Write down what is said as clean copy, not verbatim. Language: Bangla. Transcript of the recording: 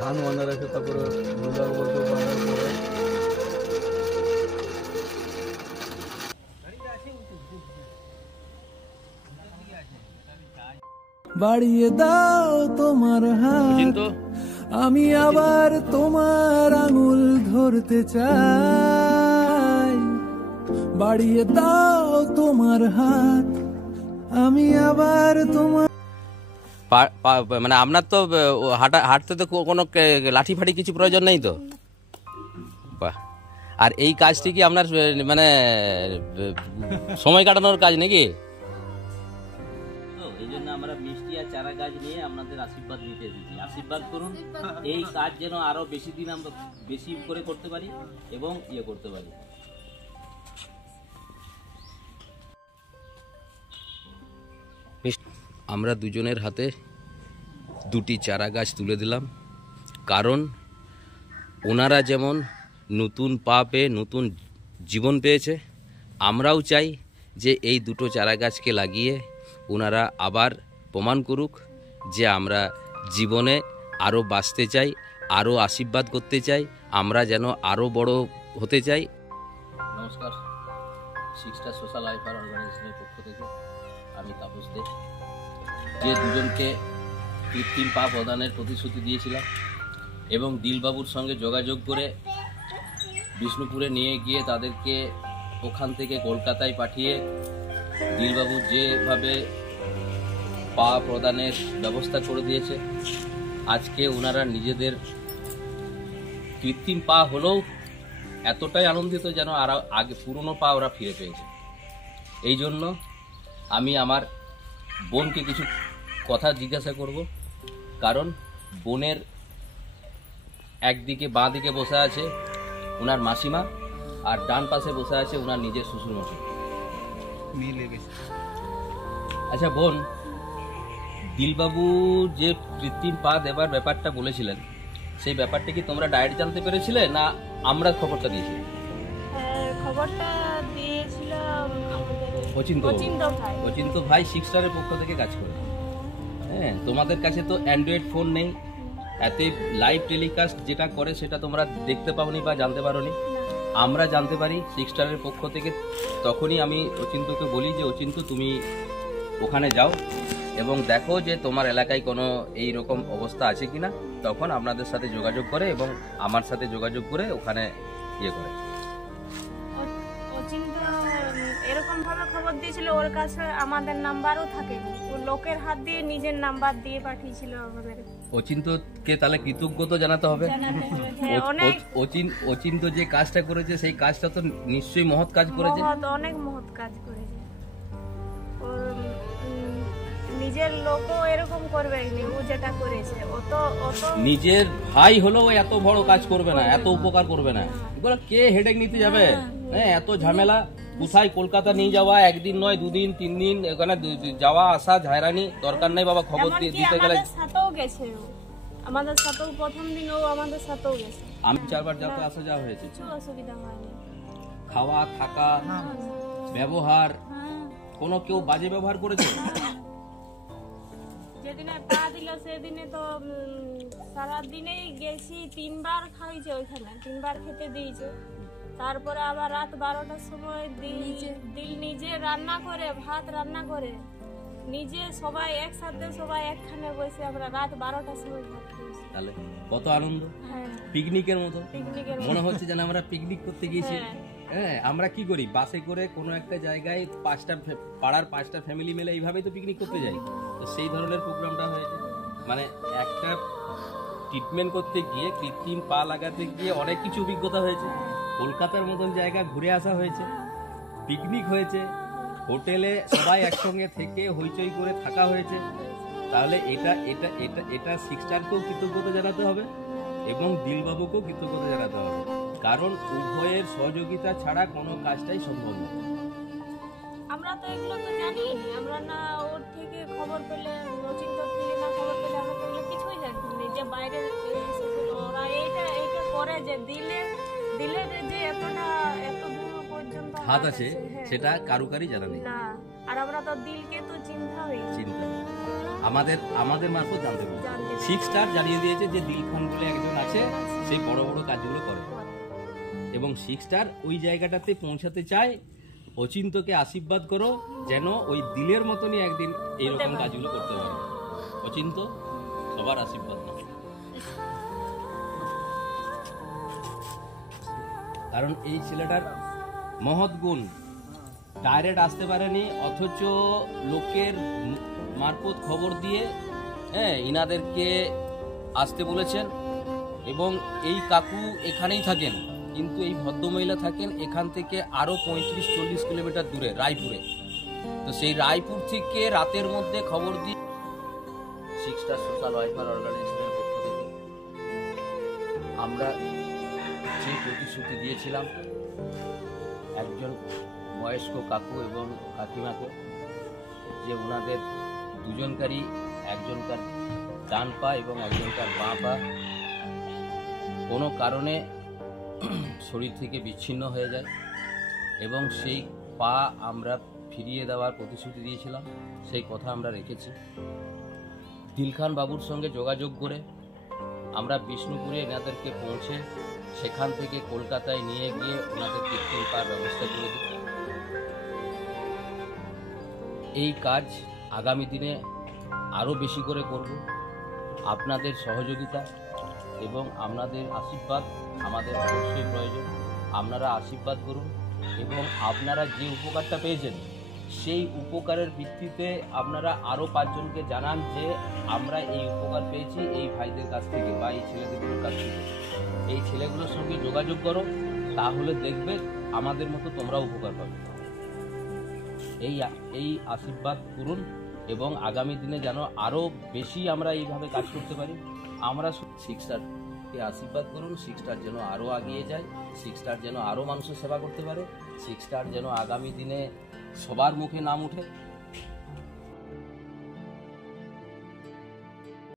ধান বাঁধা রেখে তারপরে রোলার বলতে বাঁধার পরে বাড়িয়ে দাও তোমার হাত, আমি আবার তোমার আঙুল ধরতে চাই। বাড়িয়ে দাও তোমার হাত, আমি আবার তোমার। মানে আপনার তো হাঁটতে তো কোনো লাঠি ফাটি কিছু প্রয়োজন নেই তো? বাহ। আর এই কাজটি কি আপনার মানে সময় কাটানোর কাজ নাকি? এই জন্য আমরা মিষ্টি আর চারা গাছ নিয়ে আপনাদের আশীর্বাদ নিতে এসেছি। আশীর্বাদ করুন, এই কাজ যেন আরো বেশি দিন আমরা বেশি করে করতে পারি এবং ইয়ে করতে পারি। আমরা দুজনের হাতে দুটি চারা গাছ তুলে দিলাম, কারণ ওনারা যেমন নতুন পা পেয়ে নতুন জীবন পেয়েছে, আমরাও চাই যে এই দুটো চারা গাছকে লাগিয়ে ওনারা আবার প্রমাণ করুক যে আমরা জীবনে আরও বাঁচতে চাই, আরও আশীর্বাদ করতে চাই, আমরা যেন আরও বড় হতে চাই। নমস্কার, 6 স্টার সোশ্যাল ওয়েলফেয়ার অর্গানাইজেশনের পক্ষ থেকে আমি তাপস দে, যে দুজনকে কৃত্রিম পা প্রদানের প্রতিশ্রুতি দিয়েছিলাম এবং দিলবাবুর সঙ্গে যোগাযোগ করে বিষ্ণুপুরে নিয়ে গিয়ে তাদেরকে ওখান থেকে কলকাতায় পাঠিয়ে দিলবাবু যেভাবে পা প্রদানের ব্যবস্থা করে দিয়েছে, আজকে ওনারা নিজেদের কৃত্রিম পা হলেও এতটাই আনন্দিত যেন আর আগে পুরনো পা ওরা ফিরে পেয়েছে। এই জন্য আমি আমার বোনকে কিছু কথা জিজ্ঞাসা করব, কারণ বোনের একদিকে বাঁ দিকে বসে আছে ওনার মাসিমা আর ডান পাশে বসে আছে ওনার নিজের শ্বশুরমশাই। আচ্ছা বোন, দিলবাবু যে কৃত্রিম পা দেবার ব্যাপারটা বলেছিলেন, সেই ব্যাপারটা কি তোমরা ডায়েরি জানতে পেরেছিলে না আমরা খবরটা দিয়েছি? খবরটা দিয়েছিল অচিন্ত ভাই 6 স্টারের পক্ষ থেকে কাজ করে। হ্যাঁ, তোমাদের কাছে তো অ্যান্ড্রয়েড ফোন নেই, এতে লাইভ টেলিকাস্ট যেটা করে সেটা তোমরা দেখতে পাওনি বা জানতে পারোনি। আমরা জানতে পারি 6 স্টারের পক্ষ থেকে। তখনই আমি অচিন্তকে বলি যে অচিন্ত তুমি ওখানে যাও এবং দেখো যে তোমার এলাকায় কোনো এই রকম অবস্থা আছে কিনা। তখন আপনাদের সাথে যোগাযোগ করে এবং আমার সাথে যোগাযোগ করে ওখানে ইয়ে করে। এরকম ভাবে খবর দিয়েছিল, ওর কাছে আমাদের নাম্বারও থাকে, ও লোকের হাত দিয়ে নিজের নাম্বার দিয়ে পাঠিয়েছিল আমাদের। অচিন্তকে তাহলে কৃতজ্ঞতা জানাতে হবে। অচিন্ত যে কাজটা করেছে সেই কাজটা তো নিশ্চয়ই মহৎ কাজ করেছে, অনেক মহৎ কাজ করেছে। নিজের লোকও এরকম করবে ও যেটা করেছে, নিজের ভাই হলেও এত বড় কাজ করবে না, এত উপকার করবে না। এগুলো কে হেডেক নিতে যাবে? হ্যাঁ, এত ঝামেলা কোথায়? কলকাতা নিয়ে যাওয়া, একদিন নয় 2 দিন 3 দিন এখানে যাওয়া আসা ঝায়রানি দরকার নেই বাবা। খবর দিতে গেলে আমাদের সাথেও প্রথম দিন ও আমাদের সাথেও গেছে। আমি 4 বার যাতে আসা যাওয়া হয়েছে, কিছু অসুবিধা হয়নি। খাওয়া থাকা ব্যবহার কোনো কেউ বাজে ব্যবহার করেছে? যেদিনে পা দিল সেদিনে তো সারা দিনেই গেছি, 3 বার খাইছে ওইখানে, 3 বার খেতে দিয়েছে। তারপরে আবার রাত 12টার সময় দিল নিজে রান্না করে, ভাত রান্না করে নিজে, সবাই একসাথে সবাই একখানে বসে আমরা রাত 12টার সময় ভাত খেয়েছি। তাহলে কত আনন্দ! পিকনিকের মতো মনে হচ্ছে যেন আমরা পিকনিক করতে গিয়েছি। হ্যাঁ, আমরা কি করি, বাসে করে কোনো একটা জায়গায় পাড়ার 5টা ফ্যামিলি মিলে এইভাবেই তো পিকনিক করতে যাই। তো সেই ধরনের প্রোগ্রামটা হয়েছে। মানে একটা ট্রিটমেন্ট করতে গিয়ে, কৃত্রিম পা লাগাতে গিয়ে অনেক কিছু অভিজ্ঞতা হয়েছে। কলকাতার মতন জায়গা ঘুরে আসা হয়েছে, পিকনিক হয়েছে, হোটেলে সবাই একসঙ্গে থেকে হইচই করে থাকা হয়েছে। তাহলে এটা এটা এটা এটা 6 স্টারকেও কৃতজ্ঞতা জানাতে হবে এবং দিলবাবুকেও কৃতজ্ঞতা জানাতে হবে, কারণ উভয়ের সহযোগিতা ছাড়া কোনো কাজটাই সম্ভব নয়। আমরা তো এগুলো তো জানি, আমরা না ওর থেকে খবর পেলে, অচিন্তর থেকে না খবর পেলে আমরা তো এগুলো কিছুই জানি না। যে বাইরে ওরা এইটা করে যে দিলে যে এত দূর পর্যন্ত হাত আছে, সেটা কারুকারই জানা নেই। আর আমরা তো দিলকে তো চিন্তা আমাদের মারফত জানতে পারি। 6 স্টার জানিয়ে দিয়েছে যে দিলখান বলে একজন আছে, সেই বড় বড় কাজগুলো করে, এবং 6 স্টার ওই জায়গাটাতে পৌঁছাতে চায়। অচিন্তকে আশীর্বাদ করো যেন ওই দিলের মতনই একদিন এইরকম কাজগুলো করতে পারে। অচিন্ত, সবার আশীর্বাদ নাও। কারণ এই ছেলেটার মহৎ গুণ, ডাইরেক্ট আসতে পারেনি, অথচ লোকের মারফত খবর দিয়ে ইনাদেরকে আসতে বলেছেন। এবং এই কাকু এখানেই থাকেন, কিন্তু এই ভদ্রমহিলা থাকেন এখান থেকে আরো 35-40 কিলোমিটার দূরে, রায়পুরে। তো সেই রায়পুর থেকে রাতের মধ্যে খবর দিয়ে 6 স্টার সোশ্যাল ওয়েলফেয়ার অর্গানাইজেশনের পক্ষ থেকে আমরা যে প্রতিশ্রুতি দিয়েছিলাম একজন বয়স্ক কাকু এবং কাকিমাকে, যে ওনাদের দুজনকারই, একজনকার ডান পা এবং একজনকার বাঁ পা কোনো কারণে শরীর থেকে বিচ্ছিন্ন হয়ে যায়, এবং সেই পা আমরা ফিরিয়ে দেওয়ার প্রতিশ্রুতি দিয়েছিলাম, সেই কথা আমরা রেখেছি। দিলখান বাবুর সঙ্গে যোগাযোগ করে আমরা বিষ্ণুপুরে এনাদেরকে পৌঁছে সেখান থেকে কলকাতায় নিয়ে গিয়ে ওনাদের কৃত্রিম পার ব্যবস্থা করে দিই। এই কাজ আগামী দিনে আরও বেশি করে করব। আপনাদের সহযোগিতা এবং আপনাদের আশীর্বাদ আমাদের অবশ্যই প্রয়োজন। আপনারা আশীর্বাদ করুন, এবং আপনারা যে উপকারটা পেয়েছেন সেই উপকারের ভিত্তিতে আপনারা আরও 5 জনকে জানান যে আমরা এই উপকার পেয়েছি এই ভাইদের কাছ থেকে বা এই ছেলেদের কাছ থেকে। এই ছেলেগুলোর সঙ্গে যোগাযোগ করো, তাহলে দেখবে আমাদের মতো তোমরাও উপকার পাবে। এই আশীর্বাদ করুন, এবং আগামী দিনে যেন আরও বেশি আমরা এইভাবে কাজ করতে পারি। আমরা 6 স্টারকে আশীর্বাদ করুন, 6 স্টার যেন আরও এগিয়ে যায়, 6 স্টার যেন আরও মানুষের সেবা করতে পারে, 6 স্টার যেন আগামী দিনে সবার মুখে নাম উঠে।